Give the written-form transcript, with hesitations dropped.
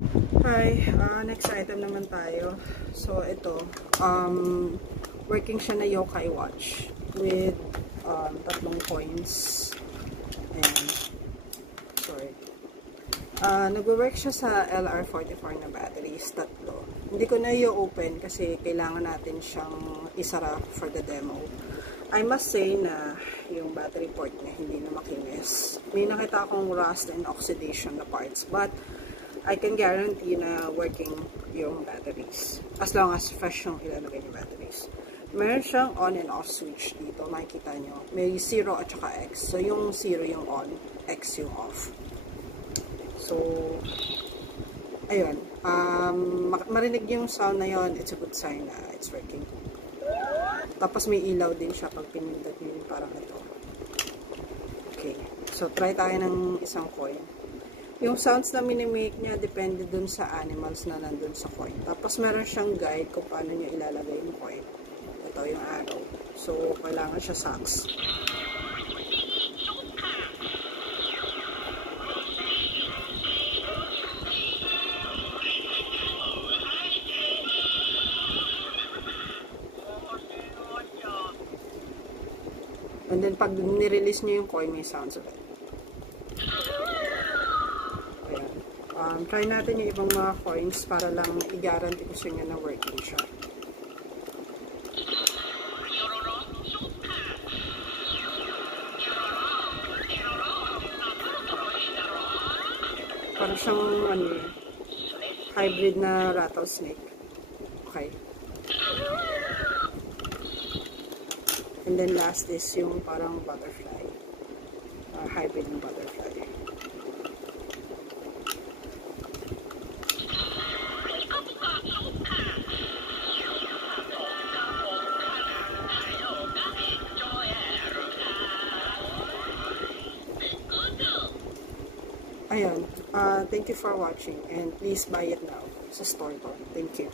Hi, next item naman tayo. So, ito, working siya na yokai watch with 3 coins. Ayan. Sorry. Nag-work siya sa LR44 na batteries, 3. Hindi ko na i-open kasi kailangan natin siyang isara for the demo. I must say na yung battery port niya hindi na makinis. May nakita akong rust and oxidation na parts, but I can guarantee na working yung batteries. As long as fresh yung ilalagay yung batteries. Meron siyang on and off switch dito. Makikita nyo. May 0 at saka X. So, yung 0 yung on, X yung off. So, ayun. Marinig yung sound na yun, it's a good sign na it's working. Tapos may ilaw din siya pag pinindot nyo yung parang ito. Okay. So, try tayo ng isang coin. Yung sounds na minimake niya, depende dun sa animals na nandun sa coin. Tapos meron siyang guide kung paano niya ilalagay yung coin. Ito yung arrow. So, kailangan siya socks. And then, pag nirelease niyo yung coin, may sounds ulit. Try natin yung ibang mga coins para lang i-guarantee ko sa inyo na working siya. Parang siyang hybrid na rattlesnake. Okay. And then last is yung parang butterfly. Hybrid ng butterfly. Ayan. Thank you for watching and please buy it now sa store ko. Thank you.